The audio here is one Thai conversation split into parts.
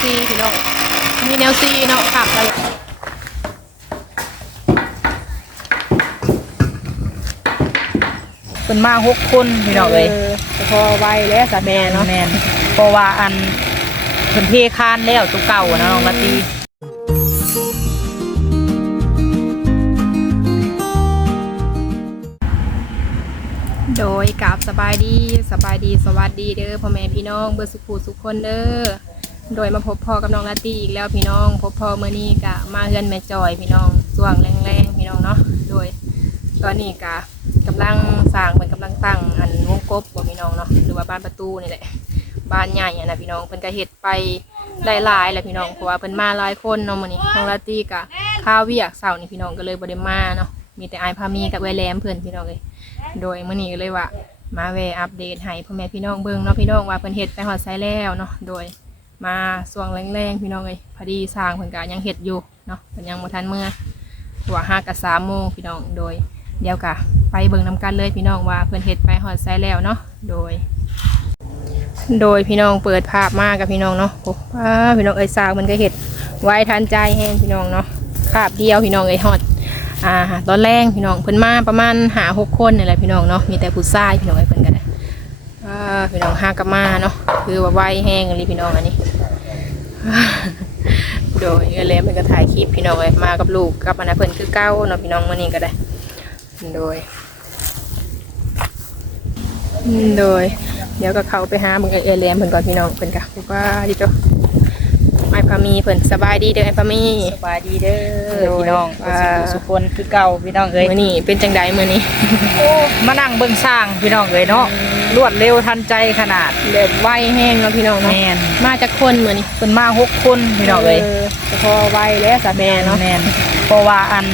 ซีพี่น้องมีแนวซีเนาะขับกันเป็นมาหกคนพี่น้องเลยแต่พอไวแล้วสัตว์แม่แม่เนาะเนาะแม่นเพราะว่าอันเพิ่นเทคานแล้วตัวเก่านะน้องละตีโดยกับสบายดีสบายดีสวัสดีเด้อพ่อแม่พี่น้องเบอร์สุขูสุขคนเด้อ โดยมาพบพ่อกับน้องลาตีอีกแล้วพี่น้องพบพ่อเมื่อนี้กะมาเฮือนแม่จอยพี่น้องส่วงแรงๆพี่น้องเนาะโดย ตอนนี้กะกำลังสร้างเหมือนกำลังตั้งอันวงกบบ่พี่น้องเนาะหรือว่าบ้านประตูนี่แหละบ้านใหญ่อะนะพี่น้องเพิ่นก็เฮ็ดไปได้หลายแหละพี่น้องเพราะว่าเพิ่นมาหลายคนเนาะมื้อนี้น้องลาตีกะข้าวเวียกเสาร์นี่พี่น้องก็เลยบ่ได้มาเนาะมีแต่อายพามีกับเวแหลมเพิ่นพี่น้องเลยโดยมื้อนี้ก็เลยว่ามาแวอัปเดตให้พ่อแม่พี่น้องเบิ่งเนาะพี่น้องว่าเพิ่นเฮ็ดไปฮอดไซแล้วเนาะโดย มาส่วงแรงๆพี่น้องเอ้ยพอดีสร้างเพิ่นก็ยังเฮ็ดอยู่เนาะเพิ่นยังบ่ทันเมื่อตัวห้ากับสามโมงพี่น้องโดย เดียวก็ไปเบิ่งนํกันเลยพี่น้องว่าเพิ่นเฮ็ดไปฮอดไซแล้วเนาะโดย โดยพี่น้องเปิดภาพมากกับพี่น้องเนาะโอ้ป้าพี่น้องเอ้ยสร้างมันก็เฮ็ดไว้ทันใจแฮงพี่น้องเนาะคาบเดียวพี่น้องเอ้ยฮอดอ่าตอนแรกพี่น้องเพิ่นมาประมาณหาหกคนนี่แหละพี่น้องเนาะมีแต่ผู้ชายพี่น้องไอ้เพิ่นกัน พี่น้องห้ากับมาเนาะคือว่าไวแห้งเลยพี่น้องอันนี้โดยเออแล้วมันก็ถ่ายคลิปพี่น้องเลยมากับลูกกับอันนั้นเพิ่นคือเก้าเนาะพี่น้องมื้อนี้ก็ได้ โดย โดย เดี๋ยวก็เขาไปหามึงเอเลมเพิ่นก่อนพี่น้องเพิ่นก็ว่าดิจ้ะ ไอ้พามีเพิ่นสบายดีเด้อไอ้พามี สบายดีเด้อโดยพี่น้องอ่าสุขสุขคนคือเก่าพี่น้องเอ้ยมื้อนี้เป็นจังไดมื้อนี้ โอ้มานั่งเบิ่งสร้างพี่น้องเอ้ยเนาะรวดเร็วทันใจขนาดแบบไวแห้งเนาะพี่น้องเนาะแม่นมาจากคนเหมือนนี่เพิ่นมาหกคนพี่น้องเอ้ยแต่พอไวแล้วสัตว์แม่เนาะ แม่นเพราะว่าอัน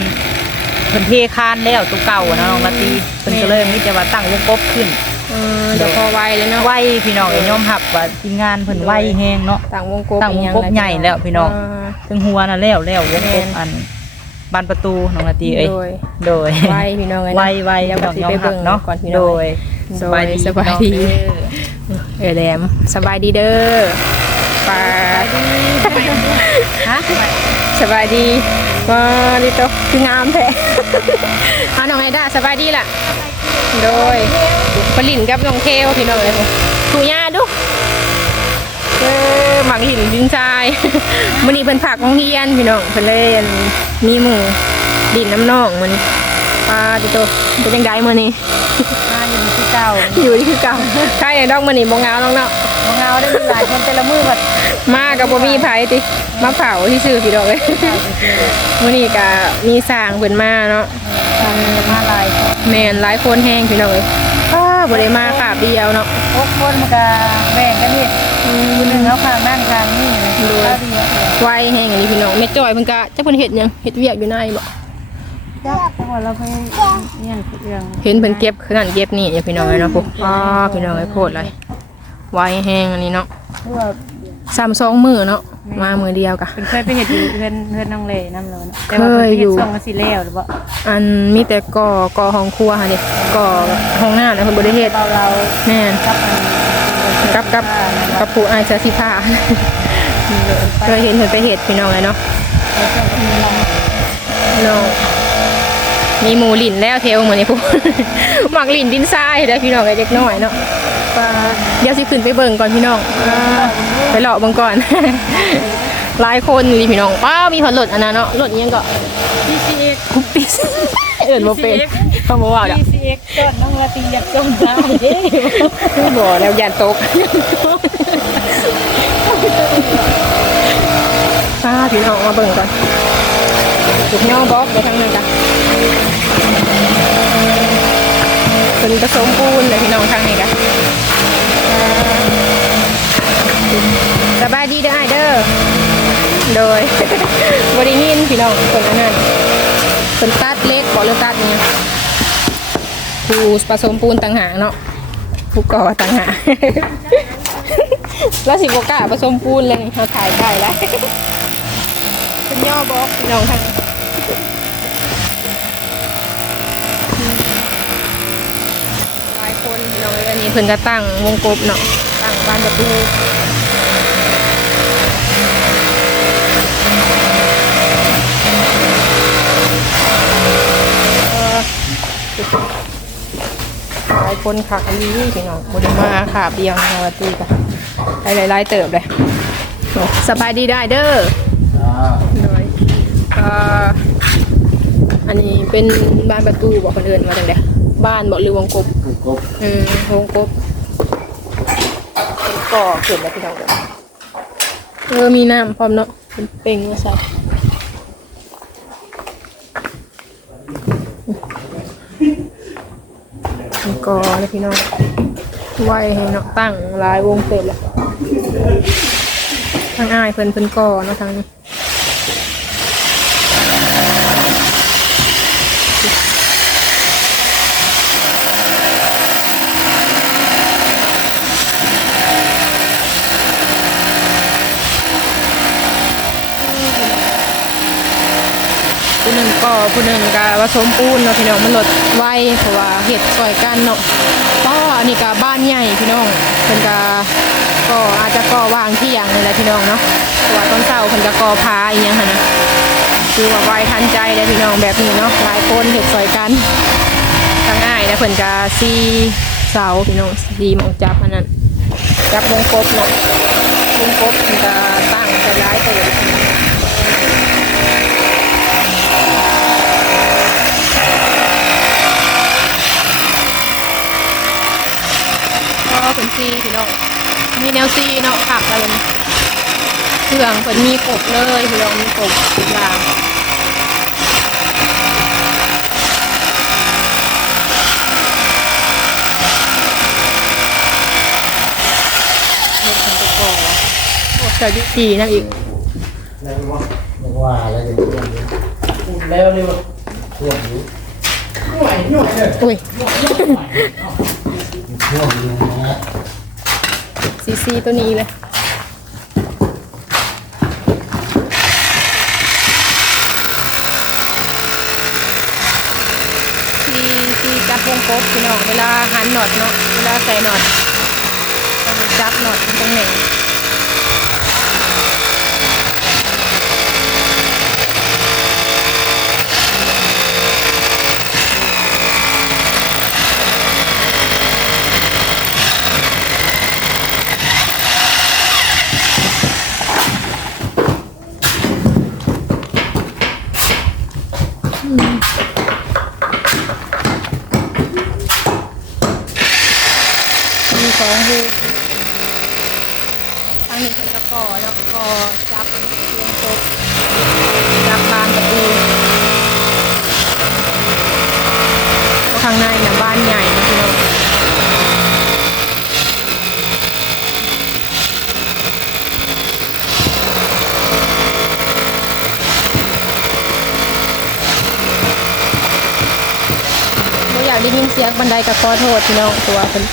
เพิ่นเทคานแล้วตัวเก่านะน้องละตีเพิ่นก็เลยมีแต่ว่าตั้งวงกบขึ้น เออแต่พอไวแล้วเนาะไวพี่น้องเอ้ยยอมรับว่าทีมงานเพิ่นไวแฮงเนาะต่างวงกบต่างวงกบใหญ่แล้วพี่น้องาถึงหัวน่ะแล้วแล้ววงกบแม่นอันบานประตูน้องละตีเอ้ยโดยโดยไวพี่น้องเอ้ยไวเนาะไวเดี๋ยวก็สิไปเบิ่งเนาะก่อนพี่น้โดองยโดยสบายดีพี่น้องเอเออแหลมสบายดีเด้อปลาฮะสบายดี มาดิโตคืองามแท้เอาน้องไอด้าสบายดีล่ะ โดยผลินกับน้องเคลพี่น้องเอ้ยถูย่าดูเออหมักหินดินทรายมื้อนี้เพิ่นผักของเฮียนพี่น้องเพิ่นเล่นมีหมูดินน้ำนองมื้อนี้ปลาติโตเป็นจังไดมื้อนี้มาอยู่ที่เก่าอยู่ที่คือเก่าใช่ดอกมื้อนี้บ่เหงาน้องเนาะบ่เงาได้มีหลายคนแต่ละมือบัด มากับบ่มีไผติมาเผาที่ชื่อพี่น้องเอ้ยมื้อนี้ก็มีสร้างเพิ่นมาเนาะทางจะมาหลายแม่นหลายคนแฮงพี่น้องเอ้ยอ้าบ่ได้มาขาบเดียวเนาะหกคนมันก็แบ่งกันเฮ็ดมือหนึงเอาข้างนั่นข้างนี่เลยดูข้าวเดียวเดียวไวแฮงอันนี้พี่น้องแม่จ้อยเพิ่นก็จักเพิ่นเฮ็ดหยังเฮ็ดเวียกอยู่ในบ่จ้าแต่ว่าเราไปเนี่ยเรื่องเห็นเพิ่นเก็บคือนั่นเก็บนี่อย่าพี่น้องเอ้ยเนาะพวกอ้าพี่น้องเอ้ยโคตรเลยไวแฮงอันนี้เนาะคือว่า ซ้ำสองมือเนาะมามือเดียวกะเป็นเคยไปเห็ดอยู่เพื่อนเพื่อนน้องเลน้ำเลยนะเคยอยู่แต่ว่าเพิ่นไปเห็ดช่วงกันสิแล้วหรือเปล่าอันมีแต่ก่อก่อห้องครัวค่ะนี่ก่อห้องน้ำนะเพิ่นบ่ได้เฮ็ดเราเราแม่นกับอันกับกับกับผู้อายเสื้อสีผ้าเคยเห็นเพิ่นไปเฮ็ดพี่น้องเลยเนาะไปช่วงที่เราเนาะมีหมูหลินแล้วเทลเหมือนนี่พวกหมักหลินดินทรายเด้อพี่น้องไอ้เด็กน้อยเนาะปลา เดี๋ยวสิขึ้นไปเบิ่งก่อนพี่น้องอ่าไปเลาะเบิ่งก่อน หลายคนนี่พี่น้องป้ามีผลรถอันนั้นเนาะรถอิหยังก็พีซีเอ็กคุปปิสเอิ้นบ่เป็นเขาบ่ว่าดอกพีซีเอ็กต้นน้องละตีอยากจมน้ำเด้คือบ่แล้วยานตกป้าพี่น้องมาเบิ่งก่อนจุกย่อบล็อกไปทางนั้นจ้ะเป็นผสมปูนเลยพี่น้องทางนี้กันสบายดี เด้อไอเด้อโดยบริยินพี่น้องคนนั้นเป็นตัดเล็กบอกเรื่องตัดเนี่ยผู้ผสมปูนต่างหากเนาะผู้ก่อต่างหากแล้วสิบกล้าผสมปูนเลยเขาถ่ายได้แล้วเป็นย่อบอกพี่น้องทางหลายคนพี่น้องเอ้ยอันนี้เพิ่นก็ตั้งวงกบเนาะตั้งบ้านประตู คนขักอันนี้พี่น้องบไดมาขาบเดียวนาราตีกันไปหลายๆเติบเลยโอ้สบายดีได้เด้อโดยเอ่ออันนี้เป็นบ้านประตูบอกคนอื่นมาจังเดะบ้านบอกหรือวงกบถูกกบเออวงกบเป็นก่อเกิดแล้วพี่น้องเด้อเออมีน้ำพร้อมเนาะเป็นเป่งมาใส่เป็น กอแล้วพี่น้องไว้ให้เนาะตั้งหลายวงเสร็จแล้วทางอ้ายเพิ่นเพิ่นก่อเนาะทางนี้ ผู้หนึ่งก็ผสมปูนเนาะพี่น้องมันลดไวเพราะว่าเห็ดซอยกันเนาะก็อันนี้ก็บ้านใหญ่พี่น้องเพิ่นก็ก็อาจจะก่อวางที่อย่างนี่แหละพี่น้องเนาะเพราะว่าต้นเสาเพิ่นก็ก่อพาอีหยังหั่นนะคือว่าไวทันใจเลยพี่น้องแบบนี้เนาะหลายคนเห็ดซอยกันทางง่ายนะเพิ่นก็ซีเสาพี่น้องซีมองจับอันนั้นจับวงกบเนาะวงกบเพิ่นก็ตั้งจะย้ายตัวก็เป็น ซีพี่น้องมีแนวซีเนาะผักอะไรนี่เครื่องเพิ่นมีกบเลยพี่น้องมีกบทุกอย่างเฮ็ดเป็นตัวก่อโอ้ใส่ดิจีนั่นอีกแล้วว่าบอกว่าอะไรกันเนี่ยพูดแล้วนี่ว่าเรื่องนี้หน่วยหน่วยเลยอุ้ยเรื่องนี้นะ ซีซีตัวนี้เลยที่ที่จับวงกบพี่น้องเวลาหันหนอดเนาะเวลาใส่หนอดต้องจับหนอดตรงไหน มีสองหูทางนี้เป็นตะกอแล้วก็จับวงกบจับบานประตูข้างในนะบ้านใหญ่นะพี่น้อง บ่อยากได้ยินเสียงบันไดกับขอโทษพี่น้องตัวเป็น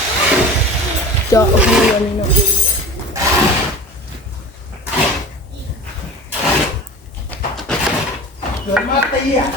เจาะหูอันนี้เนาะเกิดมาตีอะ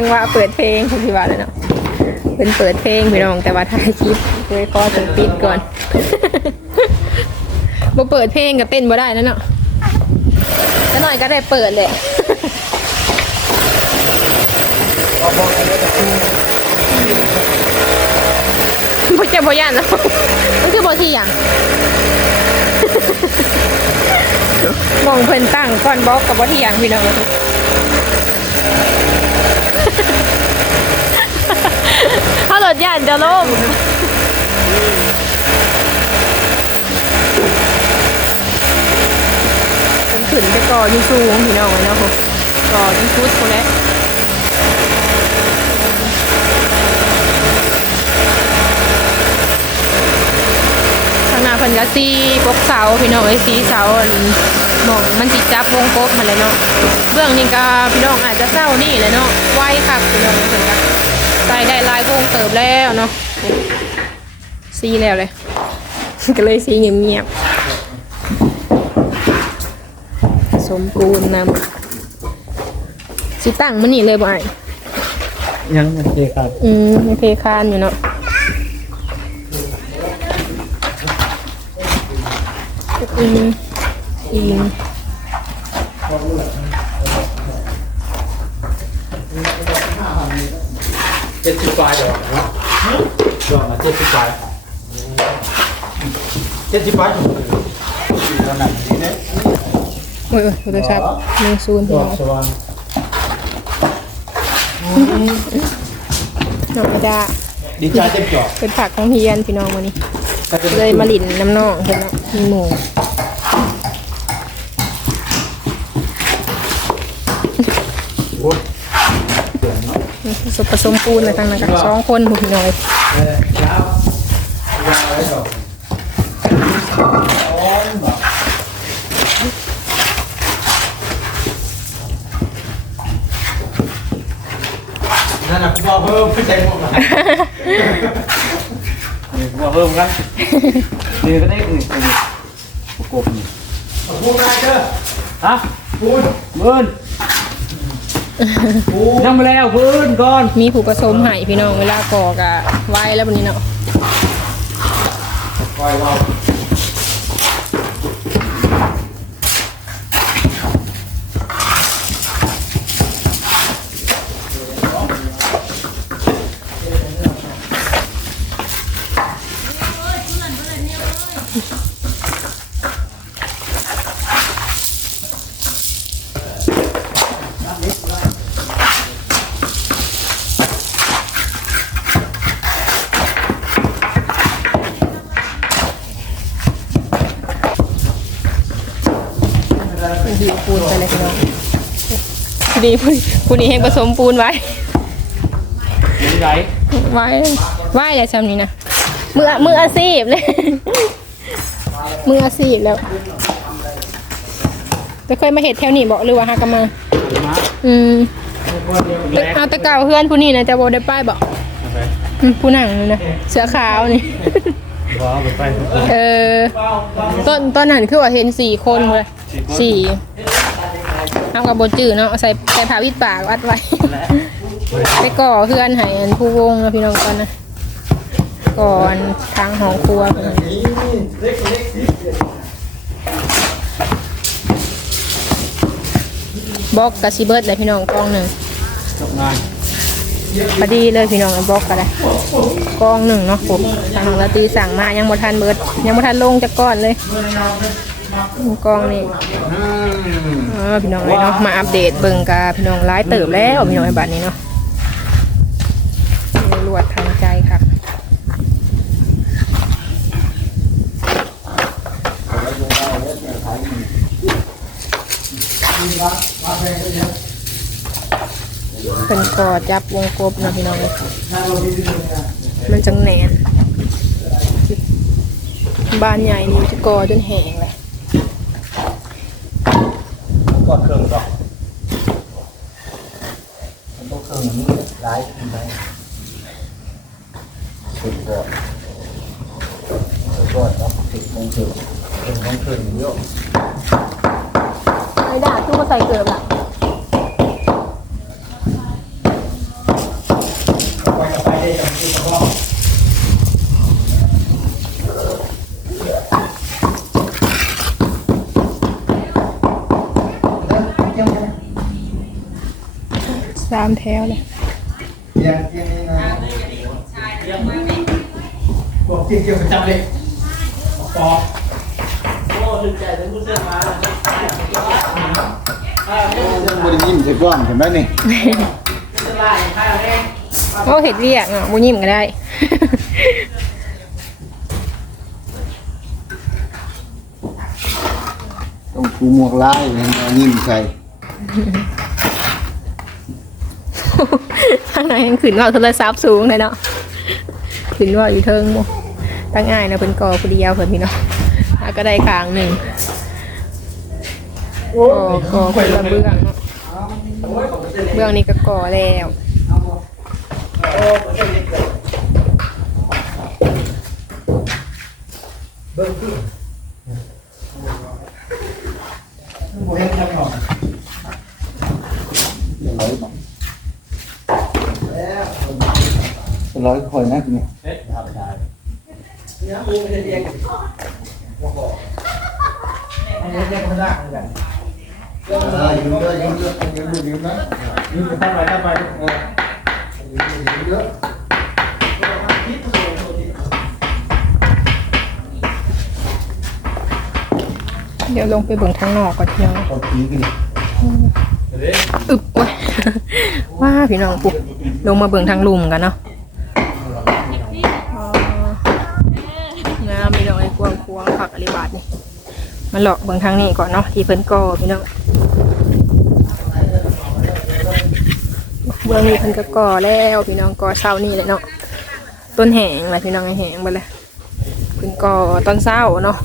จังหวะเปิดเพลงคุณพี่ว่าเลยเนาะเป็นเปิดเพลงพี่น้องแต่ว่าถ่ายคลิปเคยขอถึงปิดก่อนบ่เปิดเพลงก็เต้นบ่ได้แล้วเนาะจะหน่อยก็ได้เปิดเลยบ่เจ็บบ่ย่านแล้วมันคือบ่ที่หยังมองเพิ่นตั้งก่อนบล็อกกับบ่ที่หยังพี่น้อง ถ้ารถยานจะล่มกันขึ้นไปก่อยูสูงพี่น้องนะเนะผก่อยูชุดคนแรกทางหน้าพันกาซีปกเสาพี่น้องไอซีเสาอัน มองมันสิจับวงกบมาเลยเนาะเบื้องนี้ก็พี่น้องอาจจะเศร้านี่แหละเนาะไวคักพี่น้องเพิ่นก็ใส่ได้หลายวงเติบแล้วเนาะสีแล้วเลย ก็เลยสีเงียบๆสมปูนนำสิตั้งมันนี่เลยบ่ไอ้ยังโอเคครับอืมมีเพคานอยู่เนาะอืม อิงเจ็ดสิบปลายเหรอเนะยอดมาเจ็ดสิบปลายเจ็ดสิบปลายถูกเลยตอนนั้นดีเนี่ยโอ้ยโทรศัพท์หนึ่งศูนย์ดอกสว่างน้องไม่ได้ดีใจเต็มจอเป็นผักของเฮียนพี่น้องวันนี้เลยมาหลินน้ำนองเห็นเนาะมีหมู โอ้ยเดือดเนาะ สผสมปูนอะไรต่างๆกันสองคนพวกพี่น้อยเออยาวยาวไว้ดอกอ๋อแบบนั่นน่ะคุณพ่อเพิ่มขึ้นใจหมดเลยมาเพิ่มกันเดี๋ยวก็ได้อื่นประกบนี่พูดได้เด้อฮะพูดเบิ้นพูด ยังไม่แล้วพื้นก่อนมีผูกผสมให้พี่น้องเวลากอกะไว้แล้ววันนี้เนาะปล่อยเรา เป็นหิวปูนไปเลยพี่น้อง พอดีพอดีพอดีให้ผสมปูนไว้ยังไงไว้ไว้แล้วจำนี้นะมือมืออาชีพเลยมืออาชีพแล้วจะเคยมาเห็ดแถวนี้บอกหรือว่าหากนมามาอืมแรกเอาแตะเก่าเพื่อนผู้นี้นะจะบอกได้ป้ายบอกอืมผู้นั่งนี่นะเสือขาวนี่ว้าวไปไปเออต้นต้นนั้นคือว่าเห็นสี่คนเลยสี่ เอากับบจื้อเนาะใส่ใส่ผ้าวิดปากวัดไว้ ไปก่อเพื่อนให้อันผู้วงนะพี่น้องก่อนนะก่อนทางห้องครัวเพิ่นบอกกับซีเบิร์ดเลยพี่น้องกล้องหนึ่งพอดีเลยพี่น้องบล็อกกันเลยกล้องหนึ่งเนาะผมทางของเราตีสั่งมายังบ่ทันเบิร์ดยังบ่ทันลงจากก้อนเลย กล้องนี่เออพี่น้องเลยเนาะมาอัปเดตเบิ่งกับพี่น้องร้ายเติบแล้วพี่น้องไอ้บัดนี้เนาะรวดทันใจค่ะเป็นกอจับวงกบเนาะพี่น้องเลยมันจังแหนนบ้านใหญ่นี่มันจะกอจนแห้งเลย กดเครื่องดอกมันต้องเครื่องนี้ร้ายขึ้นไปสิบกดสิบกดแล้วสิบโมงถึงเป็นโมงถึงเยอะไอ้ด่าตู้มาใส่เกลือละ ไปกับไปได้ยังที่พ่อ สามแถวเลยยังที่นี่นะบอกจริงเกี่ยวกับจำเลยปอบริยิ้มใส่กล้องเห็นไหมนี่โอ้เห็ดเรียกเนาะบุญยิ้มก็ได้ต้องชูหมวกลายให้มายิ้มใส่ ทางไหนยังขึ้นว่าโทรศัพท์สูงเลยเนาะขึ้นว่าอยู่เทิงหมู่ตั้งง่ายนะเพิ่นก่อผู้เดียวเพิ่นพี่เนาะแล้วก็ได้คางหนึ่งก่อก่อคนละเบื้องเนาะเบื้องนี้ก็ก่อแล้วบ่เห็นจังหวะ เป็น ร้อยคนนะทีนี้เนี่ยมูมันจะเรียงบ่พออันนี้เรียกมันได้เหมือนกันอ่ายิ้มด้วยยิ้มด้วยยิ้มด้วยยิ้มนะนี่จะตั้งไปตั้งไปเออยิ้มเยอะเดี๋ยวลงไปเบิ่งทางนอกก่อนพี่น้องตบผีกันอึบโอ้ยว้าพี่น้องปุ๊บลงมาเบิ่งทางลุมกันเนาะ มาหลอกเบิ่งทางนี้ก่อนเนาะที่เพิ่นก่อพี่น้องเบื้องนี้เพิ่นก็ก่อแล้วพี่น้องก่อเช้านี่แหละเนาะต้นแหงอะไรพี่น้องไอแหงไปเลยเพิ่นก่อตอนเช้าเนาะ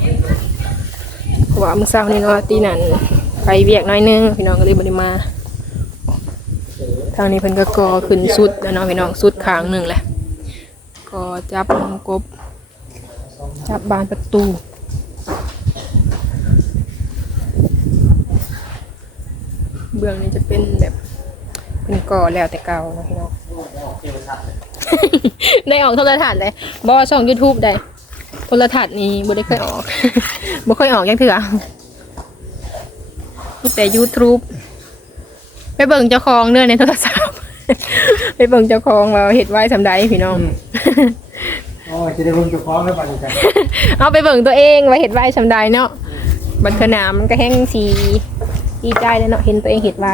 เพราะว่ามื้อเช้านี่เนาะตีนั่นไปเวียกน้อยนึงพี่น้องก็เลยบ่ได้มาทางนี้เพิ่นก็กอขึ้นสุดแล้วเนาะพี่น้องสุดข้างหนึ่งแหละก็จับวงกบจับบานประตู บื้องนี้จะเป็นแบบเป็นก่อแล้วแต่เก่าเนาะพี่น้อง ได้ออกโทรทัศน์เลยบอช่อง YouTube ได้โทรทัศน์นี้บ่ได้เคยออกบ่ค่อยออกยังเถื่อมีแต่ YouTube ไปเบิ่งเจ้าของเนื้อในโทรศัพท์ไปเบิ่งเจ้าของว่าเห็ดไว้สำใดพี่น้องโอ้ยจะได้เบิ่งเจ้าของแล้วบัดนี้กันเอาไปเบิ่งตัวเองว่าเห็ดไว้สำใดเนาะบันเทอหนามันก็แห้งสี ดีใจเลยเนาะเห็นตัวเองเห็ดไว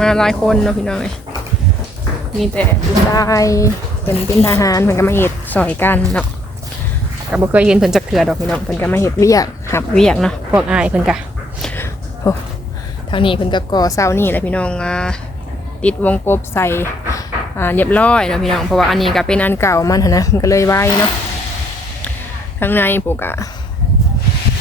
มาหลายคนเนาะพี่น้องเอ้ยมีแต่ผู้ชายเป็นเป็นทหารเพิ่นก็มาเห็ดสอยกันเนาะก็บ่เคยเห็นเพิ่นจักเถื่อดอกพี่น้องเพิ่นก็มาเห็ดเวียกหับเวียกเนาะพวกอายเพิ่นก็โอ้ทางนี้เพิ่นก็ก่อเสานี่แหละพี่น้องอ่าติดวงกบใส่อ่าเรียบร้อยเนาะพี่น้องเพราะว่าอันนี้ก็เป็นอันเก่ามันนะมันก็เลยไว้เนาะข้างในปลูกอะ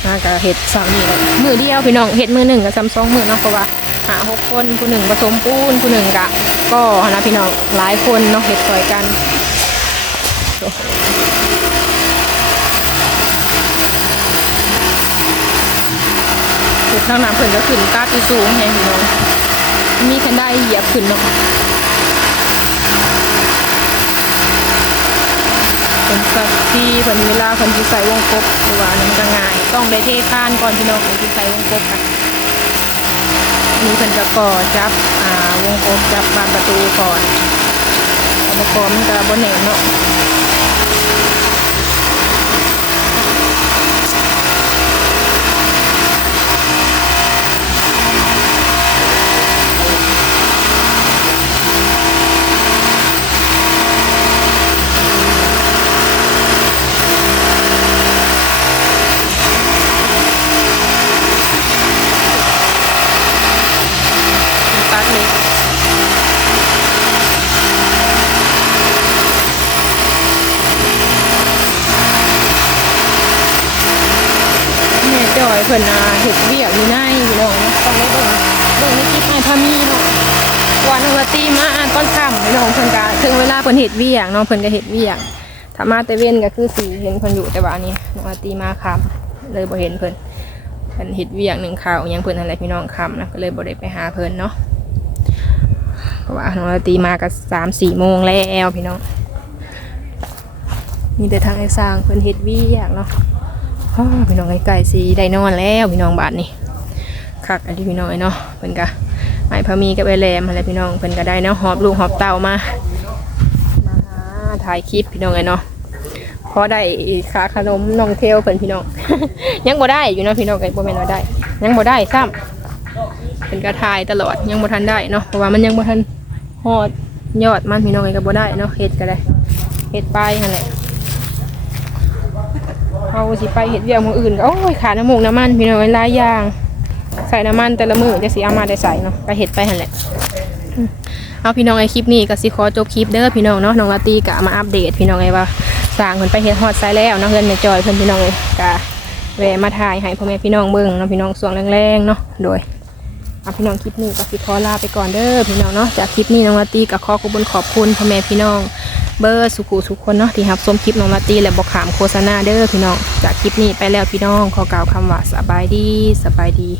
มากะเห็ดสองนี่แหละมือเดียวพี่น้องเห็ดมือหนึ่งกับซ้ำสองมือเนาะเพราะว่าหาหกคนผู้หนึ่งผสมปูนผู้หนึ่งกะก็นะพี่น้องหลายคนเนาะเห็ดซอยกันปลูกทางน้ำเพิ่นก็ขึ้นกาตีสูงไงพี่น้องมีคันได้เหยียบขึ้นเนาะ เป็นสัตว์ที่เพิ่นเวลาผลที่ใส่วงกบหรือว่าอันนั้นก็ง่าย ต้องได้เทคานก่อนพี่น้องถึงสิใส่วงกบกันอันนี้เพิ่นก็ก่อจับอ่าวงกบจับบานประตูก่อนอุปกรณ์มันจะบ่แน่นเนาะตัดเลยแม่จอยเพิ่นน่ะเฮ็ดเวียกอยู่ในพี่น้องตองได้เบิ่งเบิ่งในคลิปให้พามีเนาะวันนึงว่าตีมาตอนค่ำพี่น้องเพิ่นก็ถึงเวลาเพิ่นเฮ็ดเวียกเนาะเพิ่นก็เฮ็ดเวียกถ้ามาแต่เว้นก็คือสิเห็นเพิ่นอยู่แต่ว่าอันนี้น้องอาตีมาค่ำเลยบ่เห็นเพิ่นเพิ่นเฮ็ดเวียกหนึ่งข้าวอิหยังเพิ่นนั่นแหละพี่น้องค่ำนะก็เลยบ่ได้ไปหาเพิ่นเนาะเพราะว่าน้องราตีมาก็สามสี่โมงแล้วพี่น้องมีแต่ทางไอ้สร้างเพิ่นเฮ็ดเวียกเนาะ พี่น้องไกล้ๆสิได้นอนแล้วพี่น้องบาดนี้คักอันที่พี่น้องเนาะเพิ่นก็ไอ้พามีกับไอแรมอะไรพี่น้องเพิ่นก็ได้เนาะหอบลูกหอบเต่ามามาหาถ่ายคลิปพี่น้องไอเนาะพอได้ค่าขนมน้องเทลเพิ่นพี่น้อง ยังบ่ได้อยู่เนาะพี่น้องไอ้บ่แม่นว่าได้ ยังบ่ได้ซ้ำเป็นกระทายตลอดยังบ่ทันได้เนาะเพราะว่ามันยังบ่ทันฮอดยอดมันพี่น้องเอ้ก็บ่ได้เนาะเฮ็ดก็ได้เฮ็ดไปนั่นแหละ เขาสิไปเห็ดเวียกมืออื่นก็โอ้ยขาน้ำมูกน้ำมันพี่น้องหลายอย่าง ใส่น้ำมันแต่ละมือจะสิเอามาได้ใส่เนาะก็เห็ดไปหันแหละเอาพี่น้องไอคลิปนี้ก็สิขอจบคลิปเด้อพี่น้องเนาะน้องลาตีก็มาอัปเดตพี่น้องไอว่าสร้างเพิ่นไปเฮ็ดฮอดไซแล้วเนาะเพิ่นแม่จอยเพิ่นพี่น้องเอ้ยก็แวะมาถ่ายให้พ่อแม่พี่น้องเบิ่งเนาะพี่น้องส่วงแรงๆเนาะโดยเอาพี่น้องคลิปนี้ก็สิขอลาไปก่อนเด้อพี่น้องเนาะจากคลิปนี้น้องลาตีก็ขอขอบคุญขอบคุณพ่อแม่พี่น้อง เบอร์สุขุสุขคนเนาะที่รับชมคลิปน้องลาตีและบอกขามโฆษณาเด้อพี่น้องจากคลิปนี้ไปแล้วพี่น้องขอกล่าวคำว่าสบายดีสบายดี